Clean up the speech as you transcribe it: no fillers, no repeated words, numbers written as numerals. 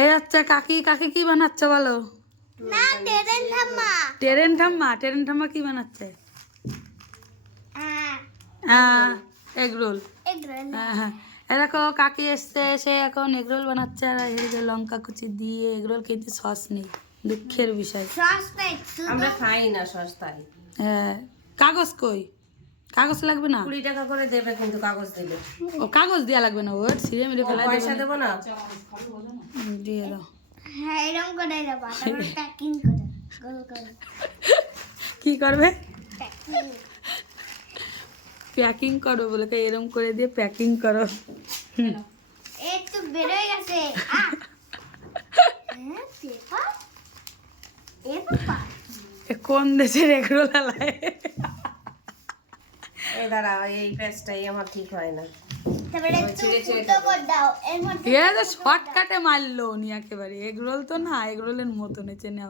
এই হচ্ছে কাকি। কাকি কি বানাচ্ছে বলো? না টেরেন ঠাম্মা। টেরেন ঠাম্মা? টেরেন ঠাম্মা কি বানাচ্ছে? এগরোল। এগরোল। হ্যাঁ হ্যাঁ, এরকম কাকি এসছে, সে এখন এগরোল বানাচ্ছে। আর এই যে লঙ্কা কুচি দিয়ে এগরোল, কিন্তু সস নেই, দুঃখের বিষয়। সস নাই আমরা খাই না সস্তায়। হ্যাঁ, কাগজ কই? কাগজ লাগবে না? 20 টাকা করে দেবে কিন্তু কাগজ দিলে। ও কাগজ দেওয়া লাগবে না, ওর ছিঁড়ে মিড়ে ফেলা পয়সা দেবো না। দিয়ে দাও। হ্যাঁ এরকম করে দেবো, তারপর প্যাকিং করে গোল করে কি করবে? প্যাকিং। প্যাকিং করো বলে, এরকম করে দিয়ে প্যাকিং করো। এই তো বেরোয় গেছে। হ্যাঁ পেপার, এ পেপার। এ কোন দেশের এগরোল আলায়? এই দাঁড়া, এই প্যাচটাই আমার ঠিক হয় না। তারপরে একটু ছিঁড়ে ছিঁড়ে ফুটো করে দাও এর মধ্যে। এ তো শর্টকাটে মারলো উনি একেবারে। এগরোল তো না, এগরোলের মতন এসে নেওয়া।